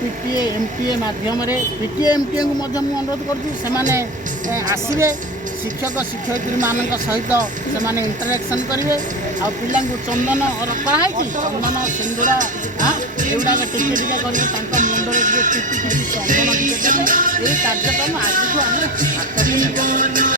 PTA MTA माध्यम PTA MTA को अनुरोध कर आसवे शिक्षक शिक्षयित्री मान सहित से इंटरेक्शन करेंगे आ पिला चंदन चंदन सिंदूर एगुड़ा टिके टिके कर मुंडे चंदन टिके कार्यक्रम आज